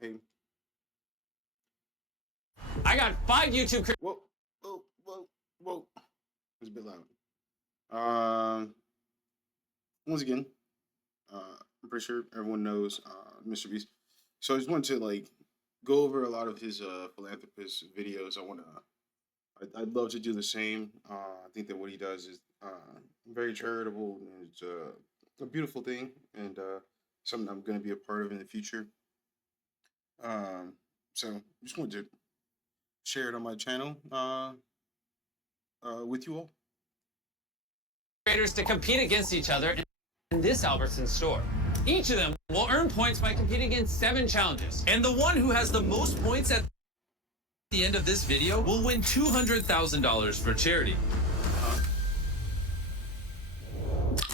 Hey. I got 5 YouTube. Whoa, whoa, whoa, whoa. It's a bit loud. Once again, I'm pretty sure everyone knows Mr. Beast. So I just wanted to like go over a lot of his philanthropist videos. I'd love to do the same. I think that what he does is very charitable, and it's a beautiful thing, and something I'm going to be a part of in the future. So just wanted to share it on my channel with you all. Creators to compete against each other in this Albertson store. Each of them will earn points by competing in 7 challenges. And the one who has the most points at the end of this video will win $200,000 for charity.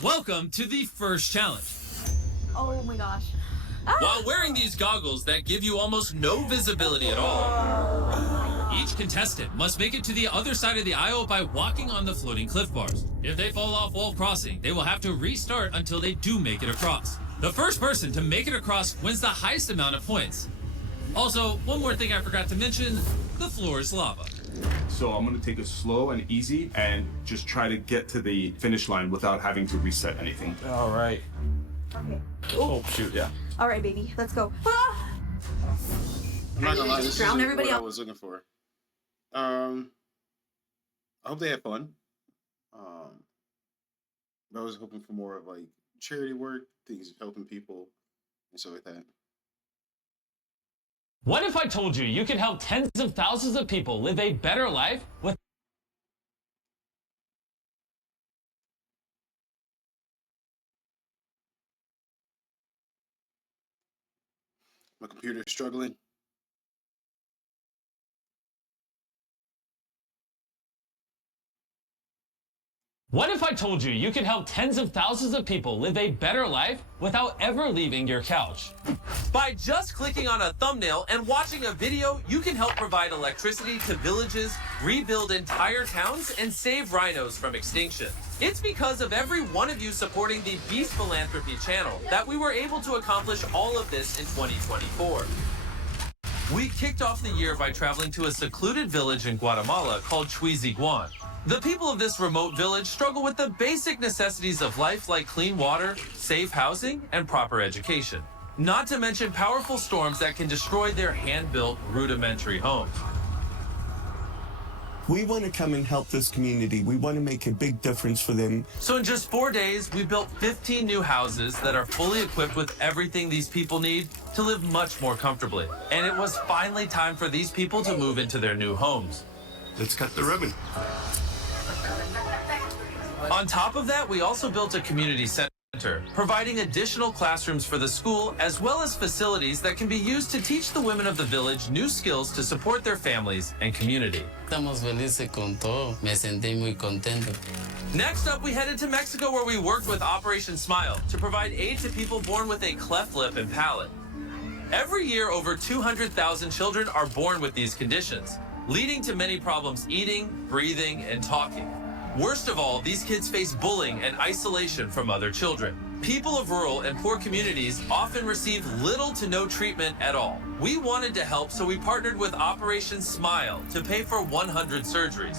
Welcome to the first challenge. Oh my gosh. While wearing these goggles that give you almost no visibility at all, each contestant must make it to the other side of the aisle by walking on the floating cliff bars. If they fall off while crossing, they will have to restart until they do make it across. The first person to make it across wins the highest amount of points. Also, one more thing I forgot to mention, the floor is lava. So I'm gonna take it slow and easy and just try to get to the finish line without having to reset anything. All right. Okay. Oh, shoot, yeah. All right, baby. Let's go. Ah! I'm not gonna lie, this is Drown what everybody I else. was looking for. I hope they had fun. I was hoping for more of like charity work, things helping people, and stuff like that. What if I told you you could help tens of thousands of people live a better life with My computer's struggling. What if I told you you could help tens of thousands of people live a better life without ever leaving your couch? By just clicking on a thumbnail and watching a video, you can help provide electricity to villages, rebuild entire towns, and save rhinos from extinction. It's because of every one of you supporting the Beast Philanthropy channel that we were able to accomplish all of this in 2024. We kicked off the year by traveling to a secluded village in Guatemala called Chuiziguan. The people of this remote village struggle with the basic necessities of life like clean water, safe housing, and proper education. Not to mention powerful storms that can destroy their hand-built, rudimentary homes. We want to come and help this community. We want to make a big difference for them. So in just 4 days, we built 15 new houses that are fully equipped with everything these people need to live much more comfortably. And it was finally time for these people to move into their new homes. Let's cut the ribbon. On top of that, we also built a community center, providing additional classrooms for the school, as well as facilities that can be used to teach the women of the village new skills to support their families and community. Estamos felices con todo. Me sentí muy contento. Next up, we headed to Mexico, where we worked with Operation Smile to provide aid to people born with a cleft lip and palate. Every year, over 200,000 children are born with these conditions, leading to many problems eating, breathing, and talking. Worst of all, these kids face bullying and isolation from other children. People of rural and poor communities often receive little to no treatment at all. We wanted to help, so we partnered with Operation Smile to pay for 100 surgeries.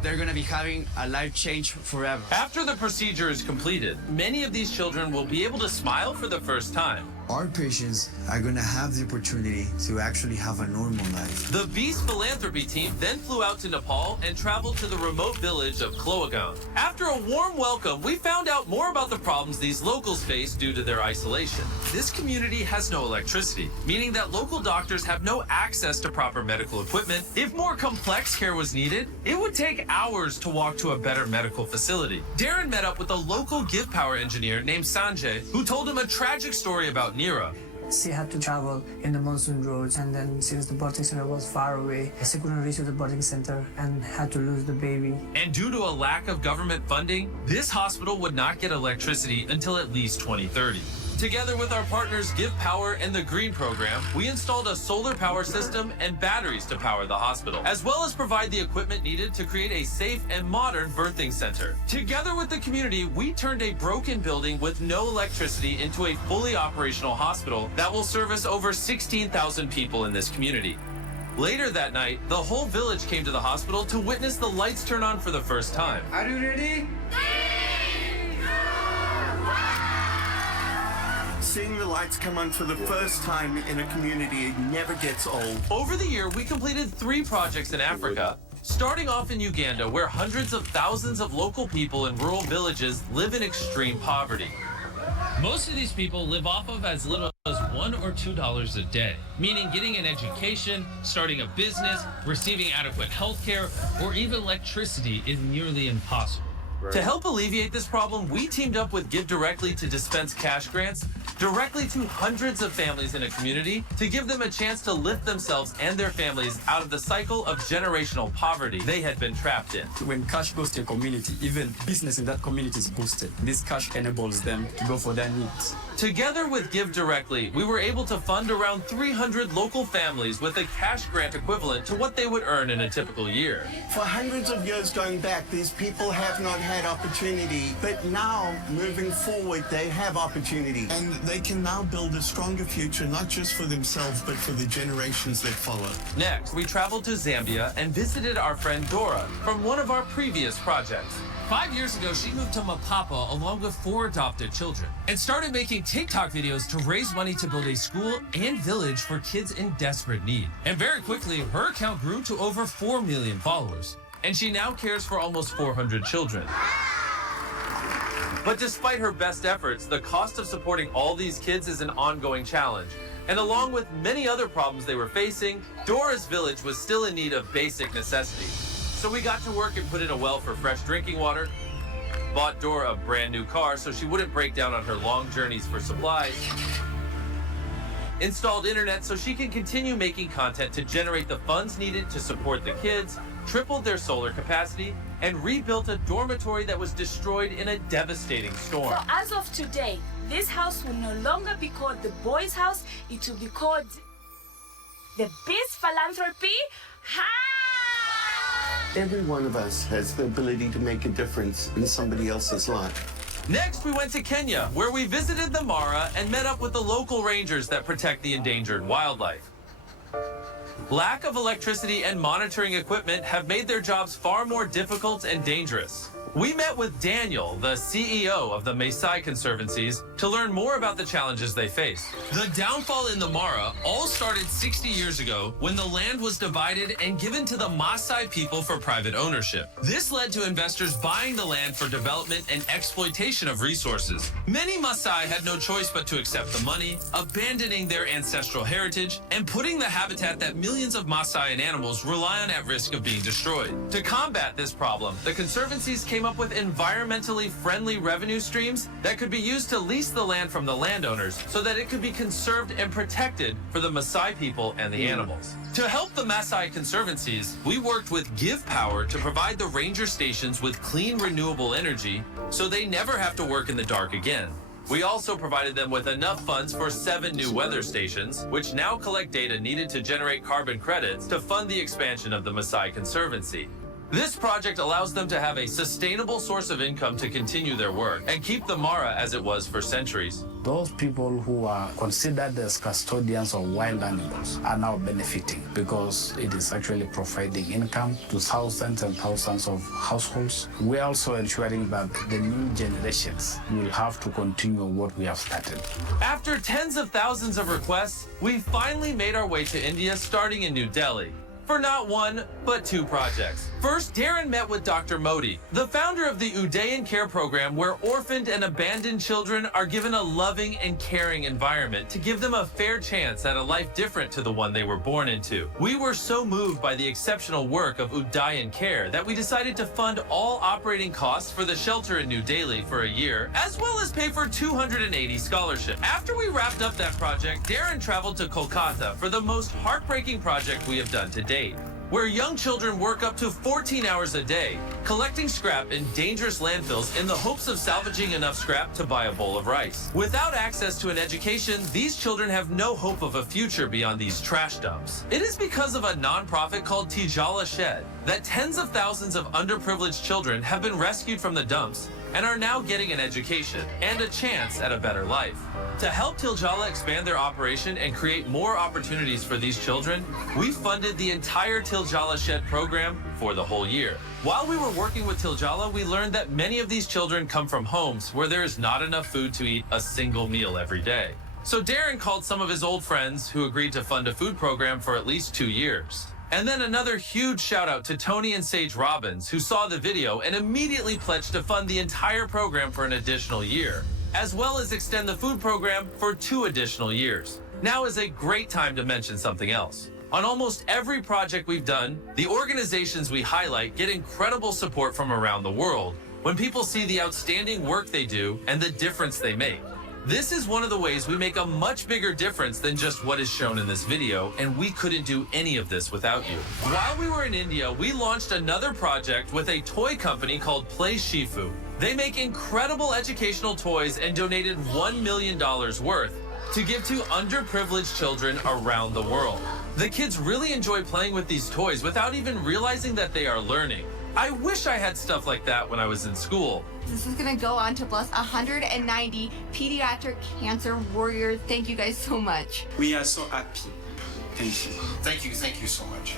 They're going to be having a life change forever. After the procedure is completed, many of these children will be able to smile for the first time. Our patients are going to have the opportunity to actually have a normal life. The Beast Philanthropy team then flew out to Nepal and traveled to the remote village of Kloagan. After a warm welcome, we found out more about the problems these locals face due to their isolation. This community has no electricity, meaning that local doctors have no access to proper medical equipment. If more complex care was needed, it would take hours to walk to a better medical facility. Darren met up with a local Give Power engineer named Sanjay, who told him a tragic story about Nira. She had to travel in the monsoon roads, and then since the birthing center was far away, she couldn't reach the birthing center and had to lose the baby. And due to a lack of government funding, this hospital would not get electricity until at least 2030. Together with our partners Give Power and the Green Program, we installed a solar power system and batteries to power the hospital, as well as provide the equipment needed to create a safe and modern birthing center. Together with the community, we turned a broken building with no electricity into a fully operational hospital that will service over 16,000 people in this community. Later that night, the whole village came to the hospital to witness the lights turn on for the first time. Are you ready? Seeing the lights come on for the first time in a community, it never gets old. Over the year, we completed 3 projects in Africa, starting off in Uganda, where hundreds of thousands of local people in rural villages live in extreme poverty. Most of these people live off of as little as $1 or $2 a day, meaning getting an education, starting a business, receiving adequate health care, or even electricity is nearly impossible. To help alleviate this problem, we teamed up with Give Directly to dispense cash grants directly to hundreds of families in a community to give them a chance to lift themselves and their families out of the cycle of generational poverty they had been trapped in. When cash goes to a community, even business in that community is boosted. This cash enables them to go for their needs. Together with Give Directly, we were able to fund around 300 local families with a cash grant equivalent to what they would earn in a typical year. For hundreds of years going back, these people have not had opportunity, but now, moving forward, they have opportunity. And they can now build a stronger future, not just for themselves, but for the generations that follow. Next, we traveled to Zambia and visited our friend Dora from one of our previous projects. 5 years ago, she moved to Mapapa along with 4 adopted children and started making TikTok videos to raise money to build a school and village for kids in desperate need. And very quickly, her account grew to over 4 million followers. And she now cares for almost 400 children. But despite her best efforts, the cost of supporting all these kids is an ongoing challenge. And along with many other problems they were facing, Dora's village was still in need of basic necessities. So we got to work and put in a well for fresh drinking water, bought Dora a brand new car so she wouldn't break down on her long journeys for supplies, installed internet so she can continue making content to generate the funds needed to support the kids, tripled their solar capacity, and rebuilt a dormitory that was destroyed in a devastating storm. So as of today, this house will no longer be called the boys' house. It will be called the Beast Philanthropy House. Every one of us has the ability to make a difference in somebody else's life. Next, we went to Kenya, where we visited the Mara and met up with the local rangers that protect the endangered wildlife. Lack of electricity and monitoring equipment have made their jobs far more difficult and dangerous. We met with Daniel, the CEO of the Maasai Conservancies, to learn more about the challenges they face. The downfall in the Mara all started 60 years ago when the land was divided and given to the Maasai people for private ownership. This led to investors buying the land for development and exploitation of resources. Many Maasai had no choice but to accept the money, abandoning their ancestral heritage, and putting the habitat that millions of Maasai and animals rely on at risk of being destroyed. To combat this problem, the Conservancies came up with environmentally friendly revenue streams that could be used to lease the land from the landowners so that it could be conserved and protected for the Maasai people and the animals. To help the Maasai Conservancies, we worked with Give Power to provide the ranger stations with clean, renewable energy so they never have to work in the dark again. We also provided them with enough funds for 7 new weather stations, which now collect data needed to generate carbon credits to fund the expansion of the Maasai Conservancy. This project allows them to have a sustainable source of income to continue their work and keep the Mara as it was for centuries. Those people who are considered as custodians of wild animals are now benefiting because it is actually providing income to thousands and thousands of households. We're also ensuring that the new generations will have to continue what we have started. After tens of thousands of requests, we finally made our way to India, starting in New Delhi, for not 1, but 2 projects. First, Darren met with Dr. Modi, the founder of the Udayan Care Program, where orphaned and abandoned children are given a loving and caring environment to give them a fair chance at a life different to the one they were born into. We were so moved by the exceptional work of Udayan Care that we decided to fund all operating costs for the shelter in New Delhi for a year, as well as pay for 280 scholarships. After we wrapped up that project, Darren traveled to Kolkata for the most heartbreaking project we have done to date. where young children work up to 14 hours a day, collecting scrap in dangerous landfills in the hopes of salvaging enough scrap to buy a bowl of rice. Without access to an education, these children have no hope of a future beyond these trash dumps. It is because of a nonprofit called Tijala Shed that tens of thousands of underprivileged children have been rescued from the dumps and are now getting an education and a chance at a better life. To help Tijala expand their operation and create more opportunities for these children, we funded the entire Tijala Shed program for the whole year. While we were working with Tijala, we learned that many of these children come from homes where there is not enough food to eat a single meal every day. So Darren called some of his old friends who agreed to fund a food program for at least 2 years. And then another huge shout out to Tony and Sage Robbins, who saw the video and immediately pledged to fund the entire program for an additional year, as well as extend the food program for 2 additional years. Now is a great time to mention something else. On almost every project we've done, the organizations we highlight get incredible support from around the world when people see the outstanding work they do and the difference they make. This is one of the ways we make a much bigger difference than just what is shown in this video, and we couldn't do any of this without you. While we were in India, we launched another project with a toy company called Play Shifu. They make incredible educational toys and donated $1 million worth to give to underprivileged children around the world. The kids really enjoy playing with these toys without even realizing that they are learning. I wish I had stuff like that when I was in school. This is gonna go on to bless 190 pediatric cancer warriors. Thank you guys so much. We are so happy. Thank you. Thank you so much.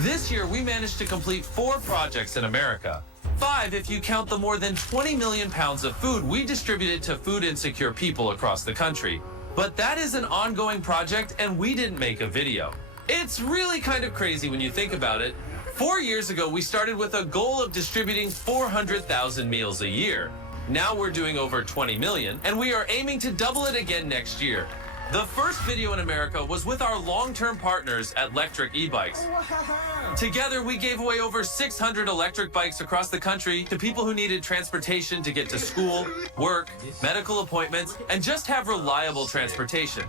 This year, we managed to complete 4 projects in America. 5 if you count the more than 20 million pounds of food we distributed to food insecure people across the country. But that is an ongoing project, and we didn't make a video. It's really kind of crazy when you think about it. 4 years ago, we started with a goal of distributing 400,000 meals a year. Now we're doing over 20 million, and we are aiming to double it again next year. The first video in America was with our long-term partners at Electric E-Bikes. Together, we gave away over 600 electric bikes across the country to people who needed transportation to get to school, work, medical appointments, and just have reliable transportation.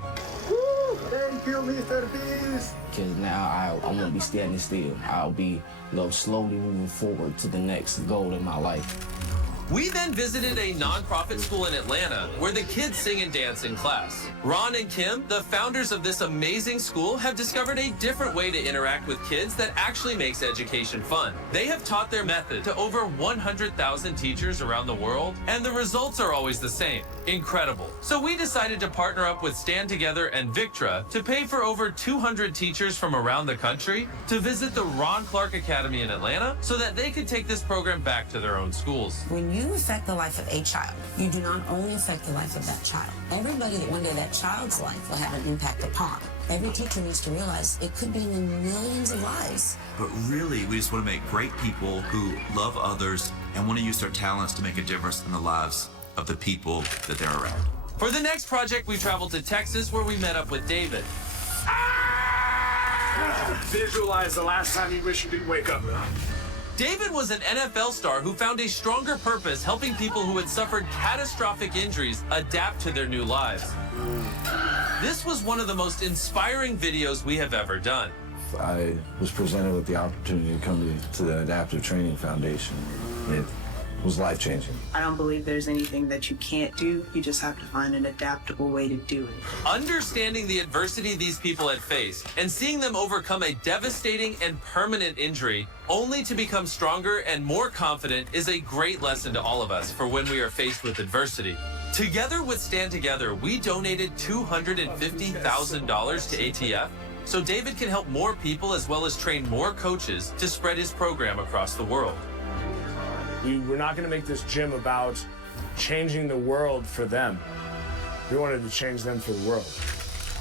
Thank you, Mr. Beast. Because now I won't be standing still. I'll be slowly moving forward to the next goal in my life. We then visited a nonprofit school in Atlanta where the kids sing and dance in class. Ron and Kim, the founders of this amazing school, have discovered a different way to interact with kids that actually makes education fun. They have taught their method to over 100,000 teachers around the world, and the results are always the same. Incredible. So we decided to partner up with Stand Together and Victra to pay for over 200 teachers from around the country to visit the Ron Clark Academy in Atlanta so that they could take this program back to their own schools. When you affect the life of a child, you do not only affect the life of that child. Everybody that one day that child's life will have an impact upon. Every teacher needs to realize it could be in the millions of lives. But really, we just want to make great people who love others and want to use their talents to make a difference in the lives of the people that they're around. For the next project, we traveled to Texas where we met up with David. Visualize the last time you wish you didn't wake up. David was an NFL star who found a stronger purpose helping people who had suffered catastrophic injuries adapt to their new lives. This was one of the most inspiring videos we have ever done. I was presented with the opportunity to come to the Adaptive Training Foundation. It was life-changing. I don't believe there's anything that you can't do. You just have to find an adaptable way to do it. Understanding the adversity these people had faced and seeing them overcome a devastating and permanent injury only to become stronger and more confident is a great lesson to all of us for when we are faced with adversity. Together with Stand Together, we donated $250,000 to ATF so David can help more people as well as train more coaches to spread his program across the world. We're not going to make this gym about changing the world for them. We wanted to change them for the world.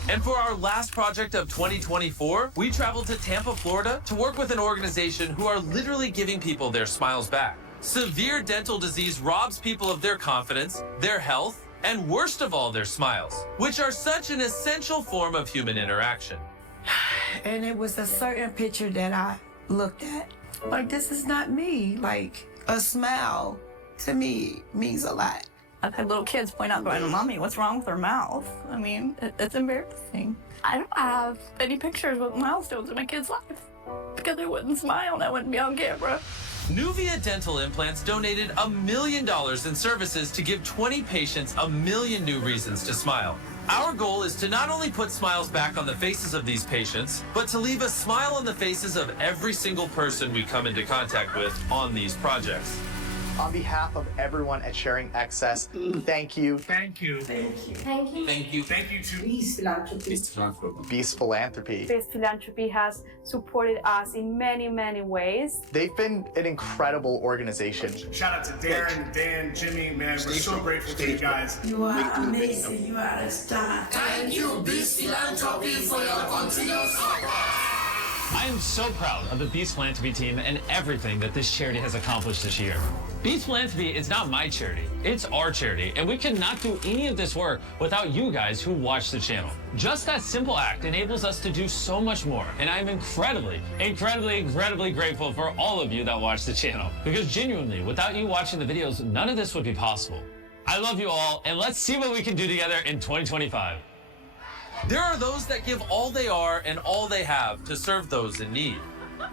And for our last project of 2024, we traveled to Tampa, Florida to work with an organization who are literally giving people their smiles back. Severe dental disease robs people of their confidence, their health, and worst of all, their smiles, which are such an essential form of human interaction. And it was a certain picture that I looked at. Like, this is not me. Like, a smile to me means a lot. I've had little kids point out, going, "Mommy, what's wrong with her mouth?" I mean, it's embarrassing. I don't have any pictures with milestones in my kid's life because I wouldn't smile and I wouldn't be on camera. Nuvia Dental Implants donated $1 million in services to give 20 patients 1 million new reasons to smile. Our goal is to not only put smiles back on the faces of these patients, but to leave a smile on the faces of every single person we come into contact with on these projects. On behalf of everyone at Sharing Access, thank you. Thank you. Thank you. Thank you. Thank you. Thank you to Beast Philanthropy. Beast Philanthropy. Beast Philanthropy has supported us in many, many ways. They've been an incredible organization. Shout out to Darren, Dan, Jimmy, man. We're so grateful to you guys. You are amazing. You are a star. Thank you, Beast Philanthropy, for your continuous support. I am so proud of the Beast Philanthropy team and everything that this charity has accomplished this year. Beast Philanthropy is not my charity, it's our charity, and we cannot do any of this work without you guys who watch the channel. Just that simple act enables us to do so much more, and I am incredibly grateful for all of you that watch the channel. Because genuinely, without you watching the videos, none of this would be possible. I love you all, and let's see what we can do together in 2025. There are those that give all they are and all they have to serve those in need.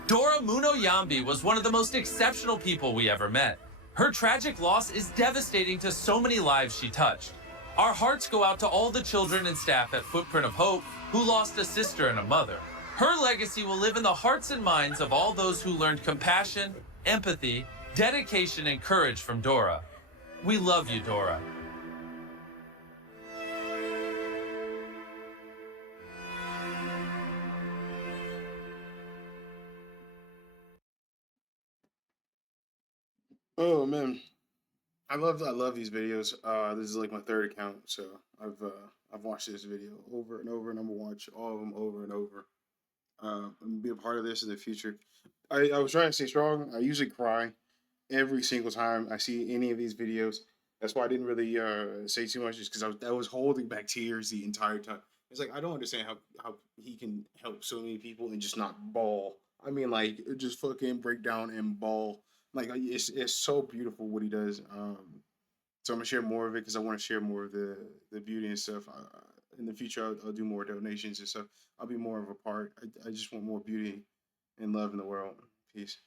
Dora Moono Nyambe was one of the most exceptional people we ever met. Her tragic loss is devastating to so many lives she touched. Our hearts go out to all the children and staff at Footprint of Hope who lost a sister and a mother. Her legacy will live in the hearts and minds of all those who learned compassion, empathy, dedication, and courage from Dora. We love you, Dora. Oh man, I love these videos. This is like my third account, so I've watched this video over and over, and I'm gonna watch all of them over and over. I'm gonna be a part of this in the future. I was trying to stay strong. I usually cry every single time I see any of these videos. That's why I didn't really say too much, just because I was holding back tears the entire time. It's like I don't understand how he can help so many people and just not bawl. I mean, like just fucking break down and bawl. Like it's so beautiful what he does. So I'm gonna share more of it because I want to share more of the beauty and stuff. In the future, I'll do more donations and stuff. I'll be more of a part. I just want more beauty and love in the world. Peace.